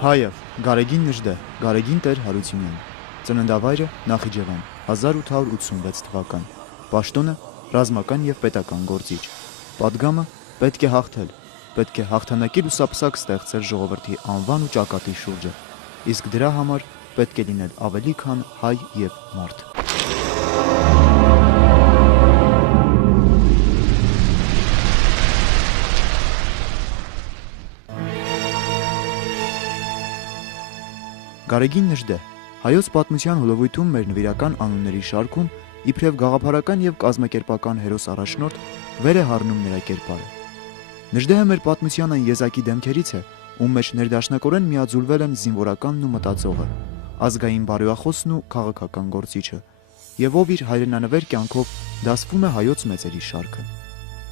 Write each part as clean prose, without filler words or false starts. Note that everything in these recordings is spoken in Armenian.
Հայև, Գարեգին Նժդե, Գարեգին Տեր Հարությունյան, ծննդավայրը Նախիջևան, 1886 թվական, պաշտոնը ռազմական և պետական գործիչ, պատգամը պետք է հաղթել, պետք է հաղթանակի լուսապսակ ստեղծել ժողովրդի անվան ու ճակատի շուրջը, իսկ դրա համար պետք է լինել ավելի քան հայ և մարդ։ Գարեգին Նժդե, հայոց պատմության հոլովույթում մեր նվիրական անունների շարքում իբրև գաղափարական և կազմակերպական հերոս առաջնորդ վեր է հառնում նրա կերպարը։ Նժդեհը մեր պատմության այն եզակի դեմքերից է, ում մեջ ներդաշնակորեն միաձուլվել են զինվորականն ու մտածողը, ազգային բարոյախոսն ու քաղաքական գործիչը, և ով իր հայրենանվեր կյանքով դասվում է հայոց մեծերի շարքը։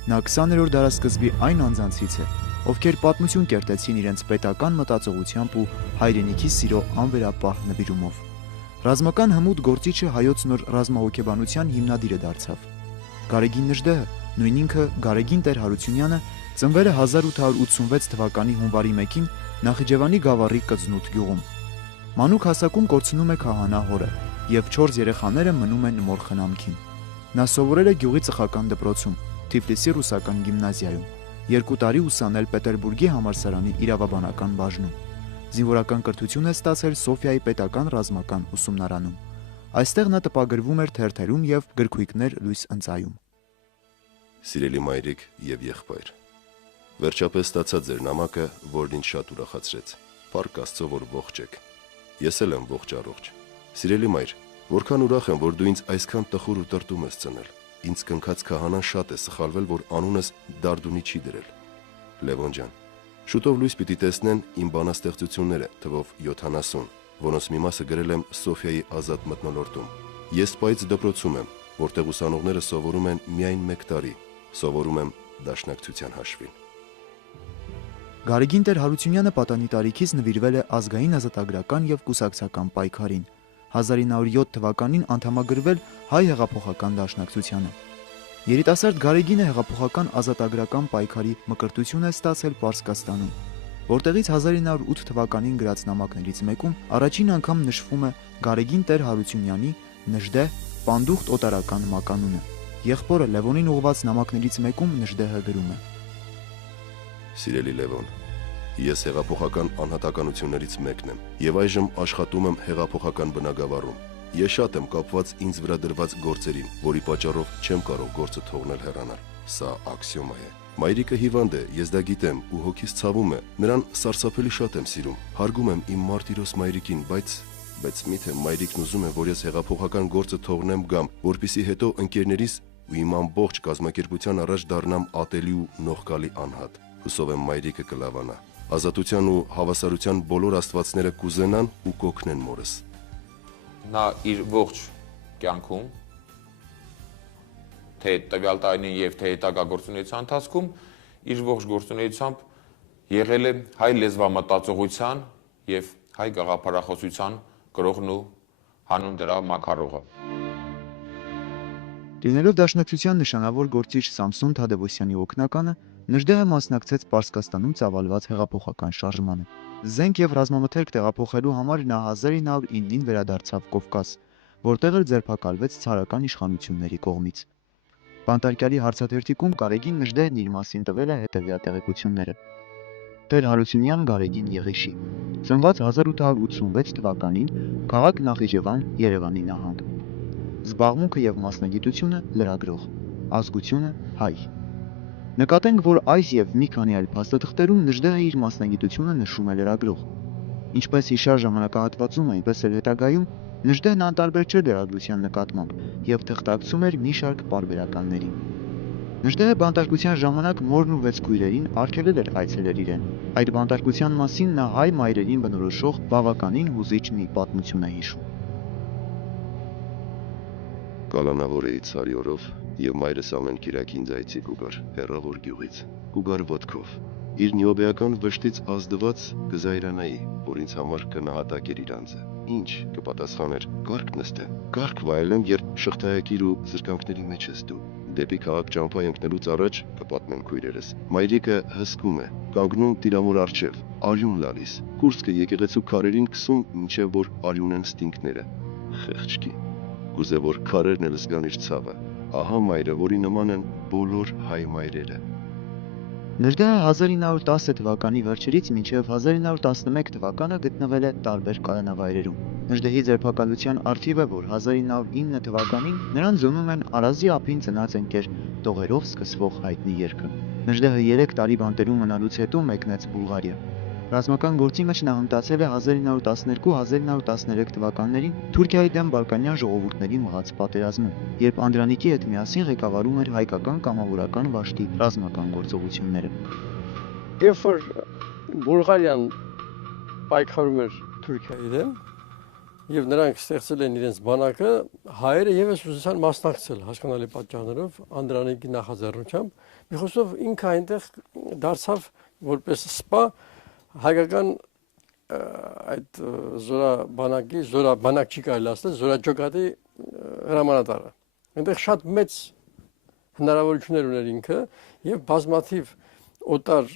Նա 20-րդ դարասկզբի այն անձանցից է, ովքեր պատմություն կերտեցին իրենց պետական մտածողությամբ ու հայրենիքի սիրո անվերապահ նվիրումով։ Ռազմական հմուտ գործիչը հայոց նոր ռազմահոգեբանության հիմնադիրը դարձավ։ Գարեգին Նժդեհը, նույն ինքը Գարեգին Տեր Հարությունյանը, ծնվել է 1886 թվականի հունվարի 1-ին Նախիջևանի Գավառի Կծնուտ գյուղում։ Մանուկ հասակում կորցնում է քահանա հորը, և 4 երեխաները մնում են մոր խնամքին։ Նա սովորել է գյուղի ծխական դպրոցում, Թիֆլիսի ռուսական գիմնազիայում, 2 տարի ուսանել Պետերբուրգի համալսարանի իրավաբանական բաժնում։ Զինվորական կրթություն է ստացել Սոֆիայի պետական ռազմական ուսումնարանում։ Այստեղ նա տպագրվում էր թերթերում և գրքույկներ լույս ընծայում։ Սիրելի մայրիկ և եղբայր, վերջապես ստացա ձեր նամակը, որն ինձ շատ ուրախացրեց։ Փառք Աստծո, որ ողջ եք։ Ես էլ եմ ողջ առողջ։ Սիրելի մայր, որքան ուրախ եմ, որ դու ինձ այսքան տխուր ու տրտում ես ծնել։ Ինձ կնքած քահանան շատ է սխալվել, որ անունս Դարդունի չի դրել։ Լևոն ջան, շուտով լույս պիտի տեսնեն իմ բանաստեղծությունները, թվով 70, որոնց մի մասը գրել եմ Սոֆիայի ազատ մթնոլորտում։ Ես Սպայից դպրոցում եմ, որտեղ ուսանողները սովորում են միայն 1 տարի, սովորում եմ դաշնակցության հաշվին։ Գարեգին Տեր Հարությունյանը պատանի տարիքից նվիրվել է ազգային ազատագրական և կուսակցական պայքարին։ 1907 թվականին անդամագրվել Հայ հեղափոխական դաշնակցությանը։ Երիտասարդ Գարեգինը հեղափոխական ազատագրական պայքարի մկրտություն է ստացել Պարսկաստանում, որտեղից 1908 թվականին գրած նամակներից մեկում առաջին անգամ նշվում է Գարեգին Տեր Հարությունյանի Նժդեհ պանդուխտ օտարական մականունը։ Եղբորը Լևոնին ուղղված նամակներից մեկում Նժդեհը գրում է. Սիրելի Լևոն, ես հեղափոխական անհատականություններից մեկն եմ և այժմ աշխատում եմ հեղափոխական բնագավառում։ Ես շատ եմ կապված ինձ վրա դրված գործերին, որի պատճառով չեմ կարող գործը թողնել հեռանալ։ Սա աքսիոմա է։ Մայրիկը հիվանդ է, ես դա գիտեմ ու հոգիս ցավում է։ Նրան սարսափելի շատ եմ սիրում։ Հարգում եմ իմ մարտիրոս մայրիկին, բայց միթե մայրիկն ուզում է, որ ես հեղափոխական գործը թողնեմ գամ, որպեսզի հետո ընկերներիս ու իմ ամբողջ կազմակերպության առաջ դառնամ ատելի ու նողկալի անհատ։ Հուսով եմ մայրիկը կլավանա։ Ազատության ու հավասարության բոլոր աստվածները կուզենան ու կօգնեն մորս։ Նա իր ողջ կյանքում, թե տվյալ տարին և թե հետագա գործունեության ընթացքում, իր ողջ գործունեությամբ եղել է հայ լեզվամտածողության և հայ գաղափարախոսության կրողն ու հանուն դրա մաքարողը։ Լինելով դաշնակցության նշանավոր գործիչ Սամսոն Թադևոսյանի օգնականը, Նժդեհը մասնակցեց Պարսկաստանում ծավալված հեղափոխական շարժմանը։ Զենք և ռազմամթերք տեղափոխելու համար նա 1909-ին վերադարձավ Կովկաս, որտեղ էլ ձերբակալվեց ցարական իշխանությունների կողմից։ Բանտարկյալի հարցաթերթիկում Գարեգին Նժդեհն իր մասին տվել է հետևյալ տեղեկությունները. Տեր Հարությունյան Գարեգին Եղիշի, ծնված 1886 թվականին, քաղաք Նախիջևան, Երևանի նահանգ։ Զբաղմունքը և մասնագիտությունը լրագրող, ազգությունը հայ։ Նկատենք, որ այս և մի քանի այլ փաստաթղթերում Նժդեհը իր մասնագիտությունը նշում է լրագրող։ Ինչպես հիշյալ ժամանակահատվածում, այնպես էլ հետագայում Նժդեհն անտարբեր չէ լրագրության նկատմամբ և թղթակցում էր մի շարք պարբերականների։ Նժդեհը բանտարկության ժամանակ մորն ու 6 քույրերին արգելել էր այցելել իրեն։ Այդ բանտարկության մասին նա հայ մայրերին բնորոշող բավականին հուզիչ մի պատմություն է հիշում։ Կալանավոր էի ցարի օրով և մայրս ամեն կիրակ ինձ այցի կուգար հեռավոր գյուղից, կուգար ոտքով։ Իր նյոբեական վշտից ազդված կզայրանայի, որ ինձ համար կնահատակ էր իր անձը։ Ինչ, կպատասխաներ, կարգ նստեմ, կարգ վայելեմ, երբ շղթայակիր ու զրկանքների մեջ ես դու։ Դեպի քաղաք ճամփա ընկնելուց առաջ կպատմեմ քույրերս։ Մայրիկը հսկում է, կանգնում տիրամոր առջև, արյուն լալիս։ Կուրծքը եկեղեցու քարերին քսում, մինչև որ արյունեն ստինքները։ Խեղճքի։ Կուզե որ քարերն էլ զգան իր ցավը։ Ահա մայրը, որի նման են բոլոր հայ մայրերը։ Նժդեհը 1910 թվականի վերջերից մինչև 1911 թվականը գտնվել է տարբեր կալանավայրերում։ Նժդեհի ձերբակալության արդիվ է, որ 1909 թվականին նրան զոնում են Արազի ափին ծնած ընկեր տողերով սկսվող հայտնի երգը։ Նժդեհը 3 տարի բանտերում մնալուց հետո մեկնեց Բուլղարիա։ Ռազմական գործի մեջ նա հմտացել է 1912-1913 թվականներին Թուրքիայի դեմ բալկանյան ժողովուրդների մղած պատերազմում, երբ Անդրանիկի հետ միասին ղեկավարում էր հայկական կամավորական վաշտի ռազմական գործողությունները։ Երբ որ Բուլղարիան պայքարում էր Թուրքիայի դեմ եւ նրանք ստեղծել են իրենց բանակը, հայերը եւս ուզեցան մասնակցել հասկանալի պատճառներով Անդրանիկի նախաձեռնությամբ։ Մի խոսքով ինքը այնտեղ դարձավ որպես սպա հայկական այդ զորաբանակ չի կարելի ասել, զորաճոկատի հրամանատարը։ Այնտեղ շատ մեծ հնարավորություններ ուներ ինքը եւ բազմաթիվ օտար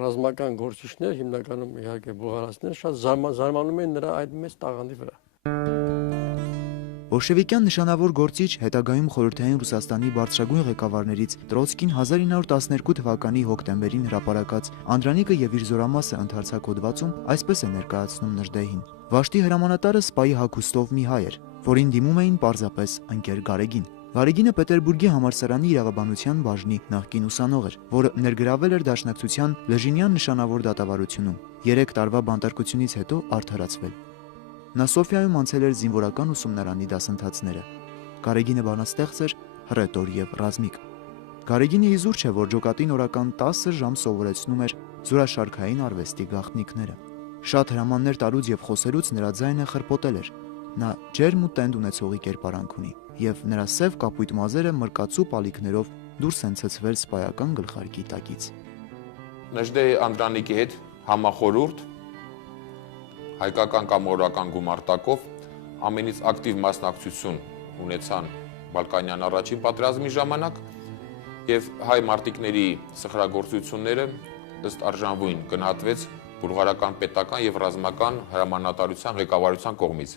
ռազմական գործիչներ, հիմնականում իհարկե բուլղարացիներ, շատ զարմանում են նրա այդ մեծ տաղանդի վրա։ Բոլշևիկյան նշանավոր գործիչ հետագայում խորհրդային Ռուսաստանի բարձրագույն ղեկավարներից Տրոցկին 1912 թվականի հոկտեմբերին հրապարակած Անդրանիկը եւ իր զորամասը ընդարձակ հոդվածում այսպես է ներկայացնում Նժդեհին. Վաշտի հրամանատարը սպայի հագուստով մի հայ էր, որին դիմում էին պարզապես ընկեր Գարեգին։ Գարեգինը Պետերբուրգի համալսարանի իրավաբանության բաժնի նախկին ուսանող էր, որը ներգրավել էր Դաշնակցության Լեժինյան նշանավոր դատավարությունում։ 3 տարվա բանտարկությունից հետո արդարացվել։ Նա Սոֆիայում անցել էր զինվորական ուսումնարանի դասընթացները։ Գարեգինը բանաստեղծ էր, հռետոր եւ ռազմիկ։ Գարեգինը իզուր չէ, որ ջոկատին օրական 10 ժամ սովորեցնում էր զորաշարքային արվեստի գաղտնիքները։ Շատ հրամաններ տալուց եւ խոսելուց նրա ձայնը խրպոտել էր։ Նա ջերմ ու տենդ ունեցողի կերպարանք ունի, եւ նրա սև կապույտ մազերը մրկացու պալիքներով դուրս են ցցվել սպայական գլխարկի տակից։ Նժդեհի Անդրանիկի հետ համախորհուրդ հայկական կամավորական գումարտակով ամենից ակտիվ մասնակցություն ունեցան Բալկանյան առաջին պատերազմի ժամանակ եւ հայ մարտիկների սխրագործությունները ըստ արժանվույն գնահատվեց բուլղարական պետական եւ ռազմական հրամանատարության ղեկավարության կողմից։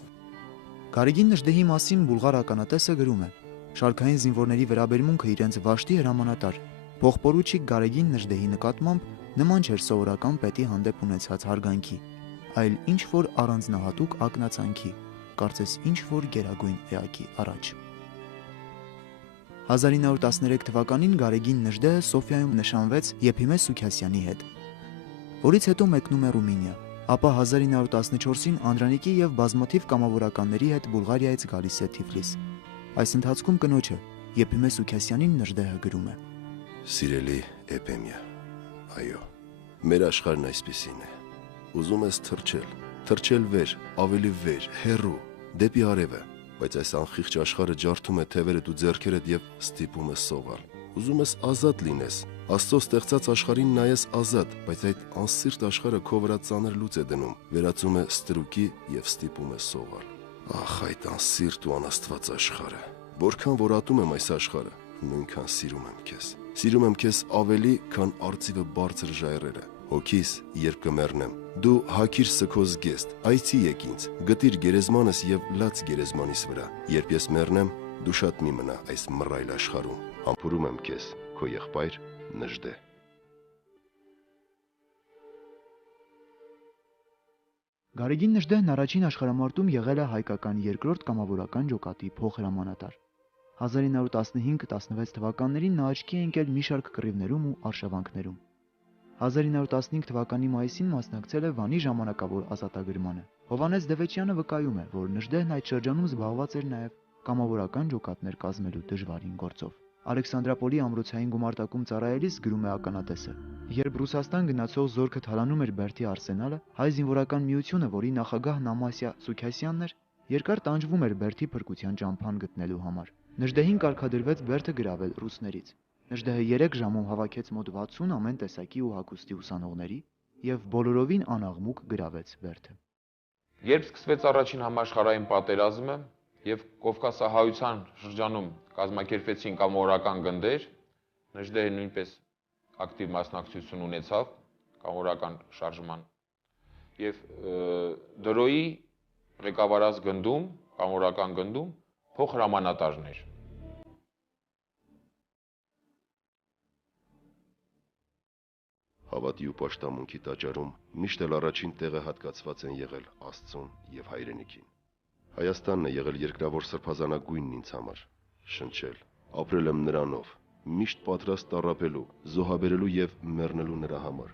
Գարեգին Նժդեհի մասին բուլղար ականատեսը գրում է. շարքային զինվորների վերաբերմունքը իրենց վաշտի հրամանատար փոխպորուչիկ Գարեգին Նժդեհի նկատմամբ նման չէր սովորական պետի հանդեպ ունեցած հարգանքի, այլ ինչ որ առանձնահատուկ ակնածանքի, կարծես ինչ որ գերագույն էակի առաջ։ 1913 թվականին Գարեգին Նժդեհը Սոֆիայում նշանվեց Եփիմե Սուքասյանի հետ, որից հետո մեկնում է Ռումինիա, ապա 1914-ին Անդրանիկի եւ բազմաթիվ կամավորականների հետ Բուլղարիայից գալիս է Թիֆլիս։ Այս ընթացքում կնոջը Եփիմե Սուքասյանին Նժդեհը գրում է. Սիրելի Էփեմիա, այո, մեր աշխարհն այսպեսին է։ Ուզում ես թրջել վեր, ավելի վեր, հեռու, դեպի արևը, բայց այս անխիղճ աշխարհը ջարդում է թևերդ ու ձեռքերդ եւ ստիպում է սողալ։ Ուզում ես ազատ լինես, Աստծո ստեղծած աշխարհին նայես ազատ, բայց այդ անսիրտ աշխարհը քո վրա ծանր լուծ է դնում, վերածում է ստրուկի եւ ստիպում է սողալ։ Ախ, այդ անսիրտ ու անաստված աշխարհը։ Որքան որ ատում եմ այս աշխարհը, նույնքան սիրում եմ քեզ։ Սիրում եմ քեզ ավելի, քան արծիվը բարձր ժայռերը։ Հոգիս, երբ կմեռնեմ, դու հագիր սքոզ գեստ, այցի եկ ինձ, գտիր գերեզմանս եւ լաց գերեզմանիս վրա։ Երբ ես մեռնեմ, դու շատ մի մնա այս մռայլ աշխարհում։ Համբուրում եմ քեզ, քո եղբայր Նժդեհ։ Գարեգին Նժդեհն առաջին աշխարհամարտում եղել է հայկական երկրորդ կամավորական ջոկատի փոխհրամանատար։ 1915-16 թվականներին նա աչքի է ընկել մի շարք կռիվներում ու արշավանքներում։ 1915 թվականի մայիսին մասնակցել է Վանի ժամանակավոր ազատագրմանը։ Հովհաննես Դևեչյանը վկայում է, որ Նժդեհն այդ շրջանում զբաղված էր նաև կամավորական ջոկատներ կազմելու դժվարին գործով։ Ալեքսանդրապոլի ամրոցային գումարտակում ծառայելիս գրում է ականատեսը. երբ Ռուսաստան գնացող զորքը թալանում էր Բերդի արսենալը, հայ զինվորական միությունը, որի նախագահն Ամասիա Սուքասյանն էր, երկար տանջվում էր Բերդի փրկության ճամփան գտնելու համար։ Նժդեհին կարգադրվեց Բերդը գրավել ռուսներից։ Նժդեհը 3 ժամում հավաքեց մոտ 60 ամեն տեսակի ու հագուստի ուսանողների եւ բոլորովին անաղմուկ գրավեց Բերդը։ Երբ սկսվեց առաջին համաշխարհային պատերազմը եւ Կովկասահայության շրջանում կազմակերպվեցին կամավորական գնդեր, Նժդեհը նույնպես ակտիվ մասնակցություն ունեցավ կամավորական շարժման եւ դրոյի ղեկավարած գնդում, կամավորական գնդում փոխհրամանատարներ։ Հավատի ու պաշտամունքի տաճարում միշտ էլ առաջին տեղը հատկացված են եղել Աստծուն եւ հայրենիքին։ Հայաստանն է եղել երկրավոր սրբազանագույնն ինձ համար, շնչել, ապրել եմ նրանով, միշտ պատրաստ տառապելու, զոհաբերելու եւ մեռնելու նրա համար։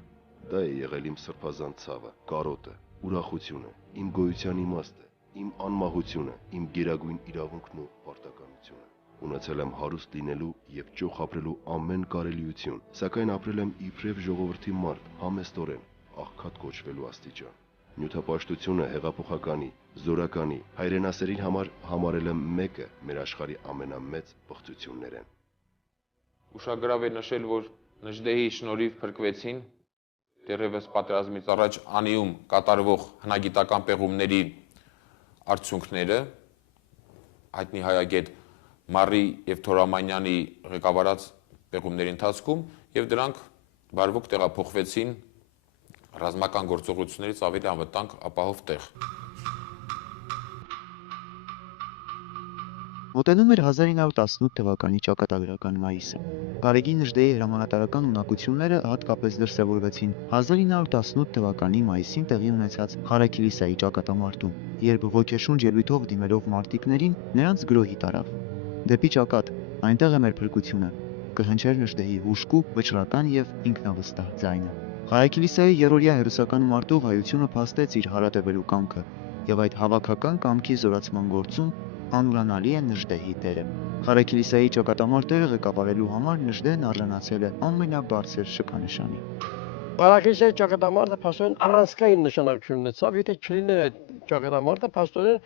Դա է եղել իմ սրբազան ցավը, կարոտը, ուրախությունը, իմ գոյության իմաստը, իմ անմահությունը, իմ գերագույն իրավունքն ու պարտականությունը։ Ունեցել եմ հարուստ լինելու եւ ճոխ ապրելու ամեն կարելիություն, սակայն ապրել եմ իբրև ժողովրդի մարդ, համեստորեն, աղքատ կոչվելու աստիճան։ Նյութապաշտությունը հեղափոխականի, զորականի, հայրենասերին համար համարել եմ մեկը մեր աշխարհի ամենամեծ բղծություններեն։ Ուշագրավ է նշել, որ Նժդեհի շնորհիվ փրկվեցին դեռևս պատերազմից առաջ Անիում կատարվող հնագիտական պեղումների արդյունքները, հայտնի հայագետ Մարի եւ Թորամանյանի ղեկավարած պեղումների ընթացքում եւ դրանք բարվոք տեղափոխվեցին ռազմական գործողություններից ավելի անվտանգ ապահով տեղ։ Մոտենում էր 1918 թվականի ճակատագրական մայիսը։ Գարեգին Նժդեհի հրամանատարական ունակությունները հատկապես դրսևորվեցին 1918 թվականի մայիսին տեղի ունեցած Ղարաքիլիսայի ճակատամարտում, երբ ոգեշունչ ելույթով դիմելով մարտիկներին նրանց գրոհի տարավ։ Դեպի ճակատ, այնտեղ է մեր փրկությունը, կհնչեր Նժդեհի հուժկու, վճռական եւ ինքնավստահ ձայնը։ Ղարաքիլիսայի երրորդյա հերոսական մարտով հայությունը փաստեց իր հարատևելու կամքը, եւ այդ հավաքական կամքի զորացման գործում անուրանալի է Նժդեհի դերը։ Ղարաքիլիսայի ճակատամարտերը ղեկավարելու համար Նժդեհն արժանացել է ամենաբարձր շքանշանի։ Ղարաքիլիսայի ճակատամարտը փաստորեն առանցքային նշանակություն ունեցավ, եթե չլիներ այդ ճակատամարտը, փաստորեն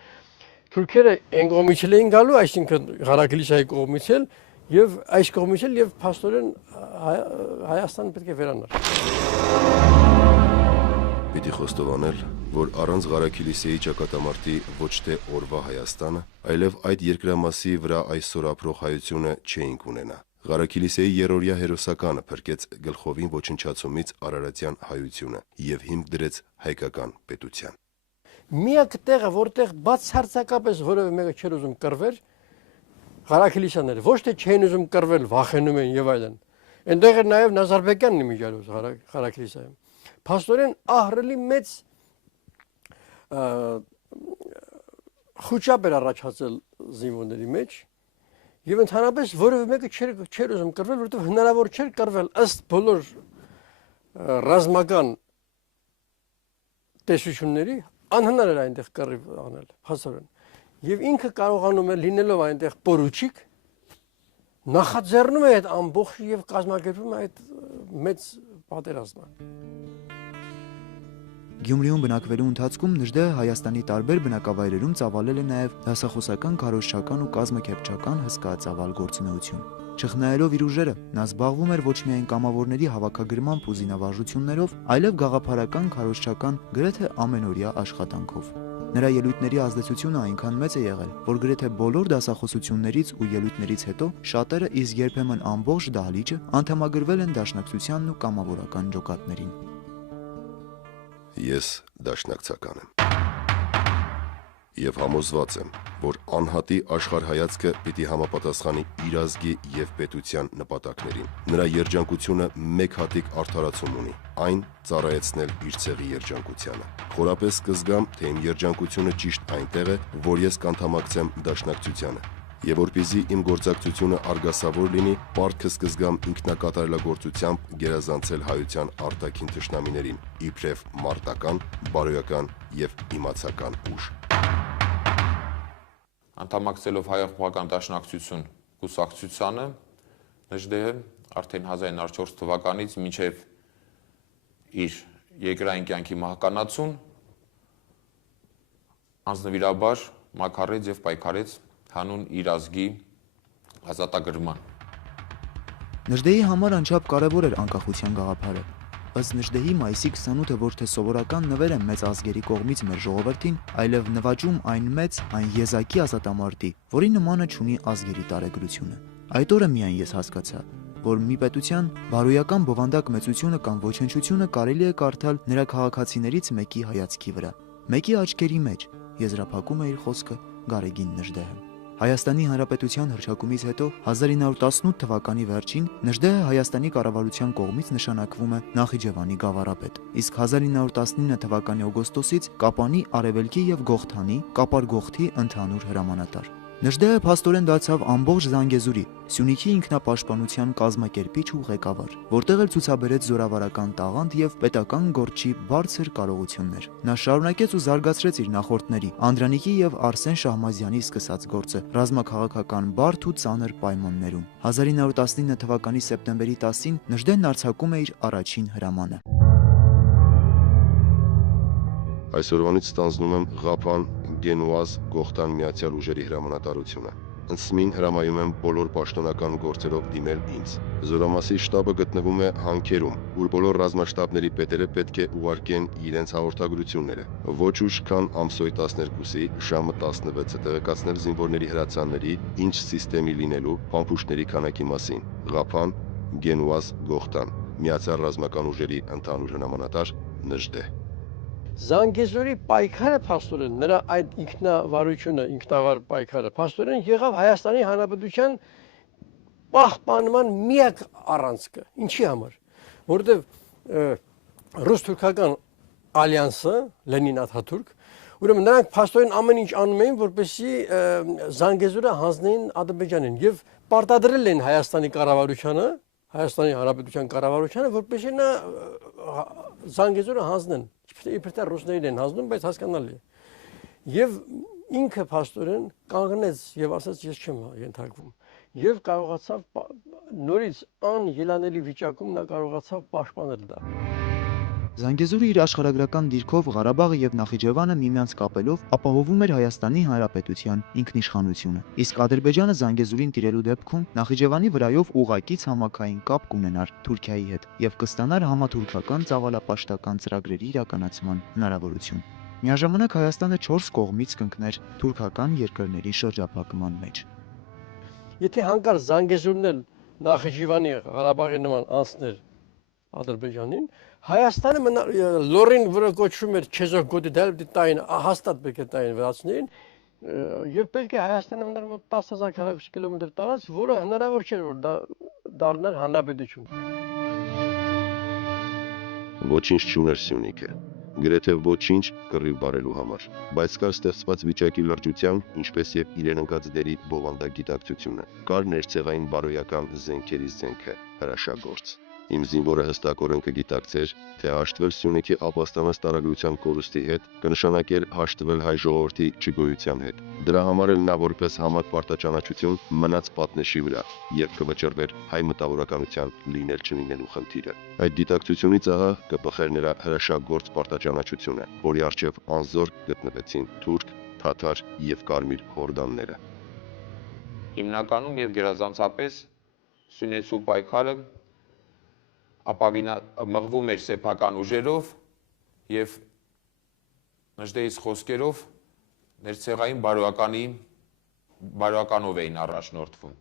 թուրքերը այն կողմից էին գալու, այսինքն Ղարաքիլիսայի կողմից էլ եւ այս կողմից էլ եւ փաստորեն Հայաստանը պետք է վերանար։ Պիտի խոստովանել, որ առանց Ղարաքիլիսայի ճակատամարտի ոչ թե օրվա Հայաստանը, այլև այդ երկրամասի վրա այսօր ապրող հայությունը չէինք ունենա։ Ղարաքիլիսայի երրորդյա հերոսականը փրկեց գլխովին ոչնչացումից արարատյան հայությունը եւ հիմք դրեց հայկական պետության։ Միակ տեղը, որտեղ բացարձակապես որևէ մեկը չէր ուզում կռվել, Ղարաքիլիսյանն էր, ոչ թե չէին ուզում կռվել, վախենում էին եւ այլն։ Այնտեղ էր նաեւ Նազարբեկյանն իմիջալուց Ղարաքիլիսայում։ Փաստորեն ահռելի մեծ խոճապ էր առաջացել զինվորների մեջ եւ ընդհանրապես որևէ մեկը չէր ուզում կռվել, որովհետեւ հնարավոր չէր կռվել ըստ բոլոր ռազմական տեսությունների անհնար էր այնտեղ կռիվ անել, փաստորեն։ Եվ ինքը կարողանում է լինելով այնտեղ պորուչիկ նախաձեռնում է այդ ամբողջ եւ կազմակերպում է այդ մեծ պատերազմը։ Գյումրիում բնակվելու ընթացքում Նժդեհը Հայաստանի տարբեր բնակավայրերում ծավալել է նաև դասախոսական, քարոզչական ու կազմակերպչական հսկայածավալ գործունեություն։ Չխնայելով իր ուժերը, նա զբաղվում էր ոչ միայն կամավորների հավաքագրմամբ ու զինավարժություններով, այլև գաղափարական, քարոզչական, գրեթե ամենօրյա աշխատանքով։ Նրա ելույթների ազդեցությունը այնքան մեծ է եղել, որ գրեթե բոլոր դասախոսություններից ու ելույթներից հետո շատերը, իսկ երբեմն ամբողջ դահլիճը անդամագրվել են դաշնակցությանն ու կամավորական ջոկատներին։ Ես դաշնակցական եմ։ Եվ համոզված եմ, որ անհատի աշխարհայացքը պիտի համապատասխանի իր ազգի եւ պետության նպատակներին։ Նրա երջանկությունը մեկ հատիկ արդարացում ունի, այն ծառայեցնել իր ցեղի երջանկությանը։ Խորապես կզգամ, թե իմ երջանկությունը ճիշտ այնտեղ է, որ ես կանդամակցեմ դաշնակցությանը։ Եվ որպեսզի իմ գործակցությունը արգասավոր լինի, պարտքս կզգամ ինքնակատարելագործությամբ գերազանցել հայության արտաքին թշնամիներին, իբրև մարտական, բարոյական եւ իմացական ուժ։ Անդամակցելով հայ-աղբական դաշնակցություն կուսակցությանը, Նժդեհը արդեն 1904 թվականից մինչև իր երկրային կյանքի մահկանացուն անձնվիրաբար մաքարեց եւ պայքարեց հանուն իր ազգի ազատագրման։ Նժդեհի համար անչափ կարևոր էր անկախության գաղափարը։ ըստ Նժդեհի մայիսի 28-ը ոչ թե սովորական նվեր է մեծ ազգերի կողմից մեր ժողովրդին, այլև նվաճում այն մեծ, այն եզակի ազատամարտի, որի նմանը չունի ազգերի տարեգրությունը։ Այդ օրը միայն ես հասկացա, որ մի պետության բարոյական բովանդակ մեծությունը կամ ոչնչությունը կարելի է կարդալ նրա քաղաքացիներից մեկի հայացքի վրա, մեկի աչքերի մեջ, եզրափակում է իր խոսքը Գարեգին Նժդեհը։ Հայաստանի Հանրապետության հռչակումից հետո 1918 թվականի վերջին Նժդեհը Հայաստանի կառավարության կողմից նշանակվում է Նախիջևանի գավառապետ, իսկ 1919 թվականի օգոստոսից Կապանի, Արևելքի եւ Գողթանի Կապարգողթի ընդհանուր հրամանատար։ Նժդեհը փաստորեն դարձավ ամբողջ Զանգեզուրի, Սյունիքի ինքնապաշտպանության կազմակերպիչ ու ղեկավար, որտեղ էլ ցուցաբերեց զորավարական տաղանդ եւ պետական գործչի բարձր կարողություններ։ Նա շարունակեց ու զարգացրեց իր նախորդների Անդրանիկի եւ Արսեն Շահմազյանի սկսած գործը ռազմաքաղաքական բարդ ու ծանր պայմաններում։ 1919 թվականի սեպտեմբերի 10-ին Նժդեհն արձակում է իր առաջին հրամանը։ Այսօրվանից ստանձնում եմ Ղափան, Գենուազ, Գողթան միացյալ ուժերի հրամանատարությունը։ Ընծմին հրամայում եմ բոլոր պաշտոնական գործերով դիմել ինձ։ Զորամասի շտաբը գտնվում է Հանքերում, ուր բոլոր ռազմաշտաբների պետերը պետք է ուղարկեն իրենց հաղորդագրությունները։ Ոչ ուշ քան ամսոյ 12-ի ժամը 16-ը տեղեկացնել զինվորների հրացանների, ինչ սիստեմի լինելու, փամփուշտների քանակի մասին։ Ղափան, Գենուազ, Գողթան միացյալ ռազմական ուժերի ընդհանուր հրամանատար Նժդեհ։ Զանգեզուրի պայքարը փաստորեն նրա այդ ինքնավարությունը, ինքնավար պայքարը փաստորեն եղավ Հայաստանի Հանրապետության պահպանման միակ առանցքը։ Ինչի համար? Որովհետև ռուս-թուրքական ալյանսը, Լենին-Աթաթուրք, ուրեմն նրանք փաստորեն ամեն ինչ անում էին, որպեսզի Զանգեզուրը հանձնեին Ադրբեջանին եւ պարտադրել են Հայաստանի կառավարությանը, Հայաստանի Հանրապետության կառավարությանը, որպեսզի նա Զանգեզուրը հանձնեն։ Իբր թե ռուսներն են հանձնում, բայց հասկանալի է։ Եվ ինքը փաստորեն կանգնեց եւ ասաց ես չեմ ենթարկվում։ Եվ կարողացավ նորից անելանելի վիճակում նա կարողացավ պաշտպանել դա։ Զանգեզուրը իր աշխարհագրական դիրքով Ղարաբաղը եւ Նախիջևանը միմյանց կապելով ապահովում էր Հայաստանի Հանրապետության ինքնիշխանությունը, իսկ Ադրբեջանը Զանգեզուրին տիրելու դեպքում Նախիջևանի վրայով ուղղակից համակային կապ կունենար Թուրքիայի հետ եւ կստանար համաթուրքական ծավալապաշտական ծրագրերի իրականացման հնարավորություն։ Միաժամանակ Հայաստանը 4 կողմից կընկներ թուրքական երկրների շրջափակման մեջ։ Եթե հանկարծ Զանգեզուրն էլ Նախիջևանի Ղարաբաղի նման անցներ Ադրբեջանին, Հայաստանը լորին վրա կոչվում էր Չեզոք գոտի դային հաստատ պետք է տային վրացներին եւ պետք է Հայաստանը մնար մոտ 10,000 քառակուսի կիլոմետր տարած, որը հնարավոր չէր որ դա դառնար հանրապետություն։ Ոչինչ չուներ Սյունիքը, գրեթե ոչինչ կռիվ բարելու համար, բայց կար ստեղծված վիճակի լրջության, ինչպես եւ իրեն ընկած դերի բովանդակագիտակցությունը, կար ներցեղային բարոյական զենքերի զենքը, հրաշագործ։ Իմ զինվորը հստակորեն կգիտակցեր, թե հաշտվել Սյունիքի ապաստանած տարագրության կորուստի հետ կնշանակեր հաշտվել հայ ժողովրդի չգոյության հետ։ Դրա համար էլ նա որպես համակ պարտաճանաչություն մնաց պատնեշի վրա եւ կվճռվեր հայ մտավորականության լինել չլինելու խնդիրը։ Այդ դիտակցությունից ահա կփխեր նրա հրաշագործ պարտաճանաչությունը, որի առջև անզոր գտնվեցին թուրք, թաթար եւ կարմիր հորդանները։ Հիմնականում եւ գերազանցապես Սյունեցու պայքարը մղվում էր սեփական ուժերով եւ Նժդեհիս խոսքերով ներցեղային բարոյականով էին առաջնորդվում։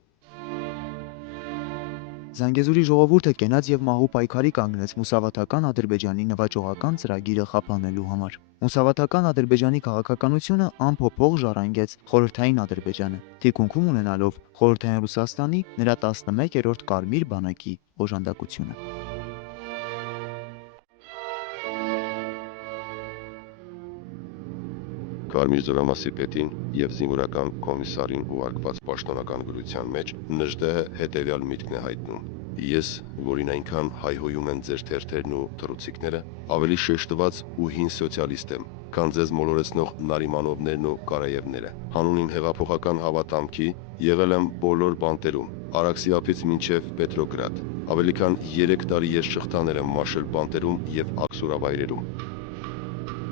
Զանգեզուրի ժողովուրդը կենաց եւ մահու պայքարի կանգնեց Մուսավաթական Ադրբեջանի նվաճողական ծրագիրը խափանելու համար։ Մուսավաթական Ադրբեջանի քաղաքականությունը անփոփոխ ժառանգեց խորհրդային Ադրբեջանը, թիկունքում ունենալով խորհրդային Ռուսաստանի նրա 11-րդ կարմիր բանակի օժանդակությունը։ Կարմիր զորամասի պետին եւ զինվորական կոմիսարին ուղարկված պաշտոնական գրության մեջ Նժդեհը հետեւյալ միտքն է հայտնում. Ես, որին այնքան հայհոյում են ձեր թերթերն ու թռուցիկները, ավելի շեշտված ու հին սոցիալիստ եմ, քան ձեզ մոլորեցնող Նարիմանովներն ու Կարաևները։ Հանուն իմ հեղափոխական հավատամքի եղել եմ բոլոր բանտերում, Արաքսի ափից մինչև Պետրոգրադ։ Ավելի քան 3 տարի ես շղթաներ եմ մաշել բանտերում եւ աքսորավայրերում։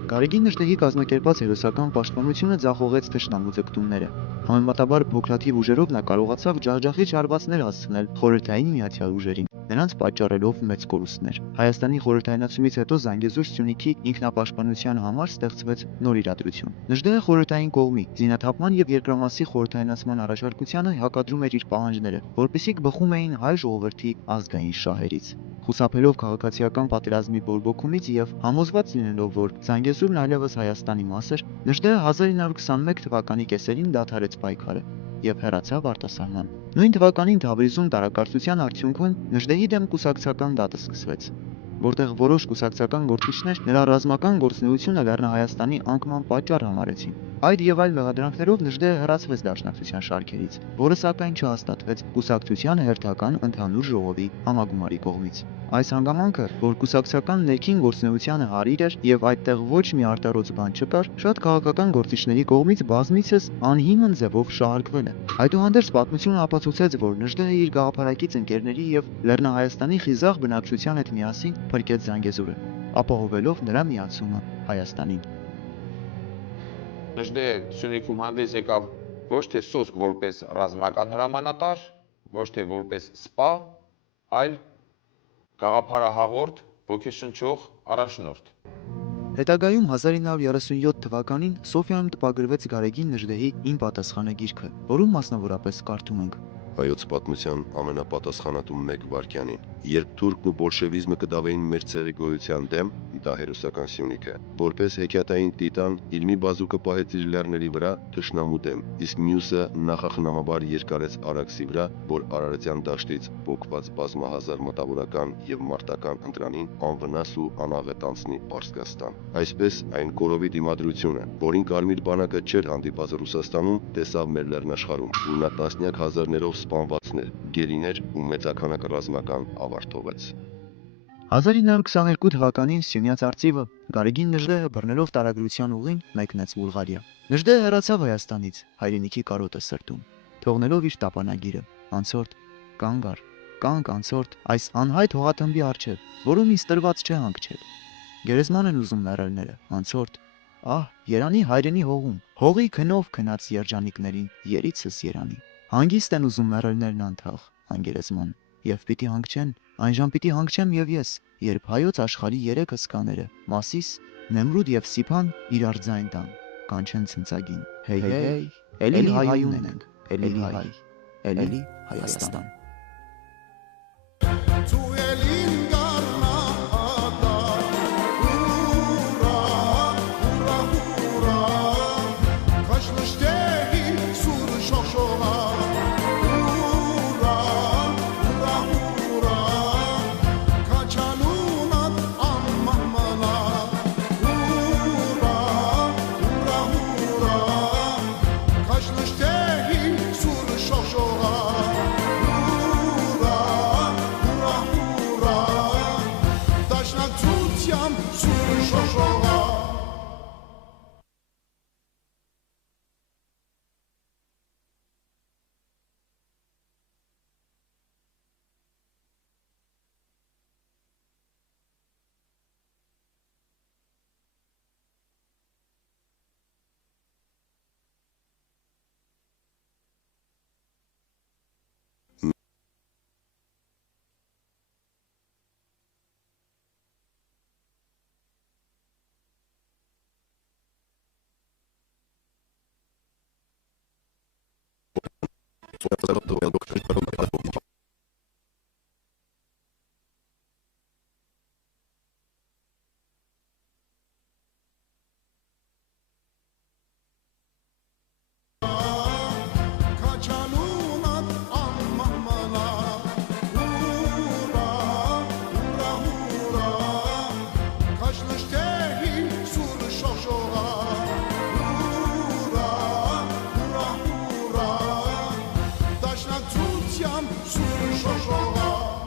Գարեգին Նժդեհի կազմակերպած հերոսական պաշտպանությունը ձախողեց թշնամու ձգտումները։ Համեմատաբար փոքրաթիվ ուժերով նա կարողացավ ջախջախիչ հարվածներ հասցնել խորհրդային միացյալ ուժերին։ նրանց պատճառելով մեծ կորուստներ։ Հայաստանի խորհրդայնացումից հետո Զանգեզուր Սյունիքի ինքնապաշտպանության համար ստեղծվեց նոր իրադրություն։ Նժդեհը խորհրդային կողմի զինաթափման եւ երկրամասի խորհրդայնացման առաջարկությանը հակադրում էր իր պահանջները, որպեսզի բխում էին հայ ժողովրդի ազգային շահերից։ Խուսափելով քաղաքացիական պատերազմի բորբոքումից եւ համոզված լինելով, որ Զանգեզուրն այլևս Հայաստանի մաս էր, Նժդեհը 1921 թվականի կեսերին դադարեց պայքարը եւ հեռացավ արտասահման։ Նույն թվականին Թավրիզում տարակարծության արդյունքում Նժդեհի դեմ կուսակցական դատը սկսվեց, որտեղ որոշ կուսակցական գործիչներ նրա ռազմական գործունեությունը Լեռնահայաստանի անկման պատճառ համարեցին։ Այդ եւ այլ մեղադրանքներով Նժդեհը հեռացվեց Դաշնակցության շարքերից, որը սակայն չհաստատվեց կուսակցության հերթական ընդհանուր ժողովի համագումարի կողմից։ Այս հանգամանքը, որ կուսակցական ներքին գործունեությանը հարիր էր եւ այդտեղ ոչ մի արտարոց բան չկար, շատ քաղաքական գործիչների կողմից բազմիցս անհիմն ձևով շահարկվել է։ Այդուհանդերձ պատմությունը ապացուցեց, որ Նժդեհը իր գաղափարակից ընկերների եւ Լեռնահայաստանի խիզախ բնակչության հետ միասին փրկեց Զանգեզուրը, ապահովելով նրա միացումը Հայաստանին։ Նժդեհը Սյունիքում հանդես եկավ ոչ թե սոսկ որպես ռազմական հրամանատար, ոչ թե որպես սպա, այլ գաղափարահաղորդ, ոգեշնչող առաջնորդ։ Հետագայում 1937 թվականին Սոֆիայում տպագրվեց Գարեգին Նժդեհի «Իմ պատասխանը» գիրքը, որում մասնավորապես կարդում ենք. Հայոց պատմության ամենապատասխանատու մեկ վայրկյանին, երբ թուրքն ու բոլշևիզմը կդավեին մեր ցեղի գոյության դեմ, դա հերոսական Սյունիքը, որպես հեքիաթային տիտան, իր մի բազուկը պահեց իր լեռների վրա թշնամու դեմ, իսկ մյուսը նախախնամաբար երկարեց Արաքսի վրա, որ Արարատյան դաշտից փոկված բազմահազար մտավորական եւ մարտական ընտրանին անվնաս ու անաղետ անցնի Պարսկաստան։ Այսպես այն կորովի դիմադրությունը, որին Կարմիր բանակը չէր հանդիպած Ռուսաստանում, տեսավ մեր լեռնաշխարհում, ու նա տասնյակ հազարներով սպանվածներ, գերիներ ու մեծաքանակ ռազմական ավարտ թողեց։ 1922 թվականին Սյունյաց արծիվը Գարեգին Նժդեհը բռնելով տարագրության ուղին մեկնեց Բուլղարիա։ Նժդեհը հեռացավ Հայաստանից, հայրենիքի կարոտը սրտում, թողնելով իր տապանագիրը՝ անցորդ, կանգ առ, կանգ անցորդ, այս անհայտ հողաթմբի առջև, որում ինձ տրված չէ հանգչել։ Գերեզման են ուզում մեռելները, անցորդ, ահ, երանի հայրենի հողում, հողի քնով քնած երջանիկներին երիցս երանի։ Հանգիստ են ուզում մեռելներն անթաղ, անգերեզման, եւ պիտի հանգչեն, այնժամ պիտի հանգչեմ եւ ես, երբ հայոց աշխարհի երեք հսկաները՝ Մասիս, Նեմրուդ եւ Սիփան իրար ձայն տան, կանչեն ցնցագին։ Հեյ հեյ, էլի հայունն ենք, էլի հայ, էլի Հայաստան։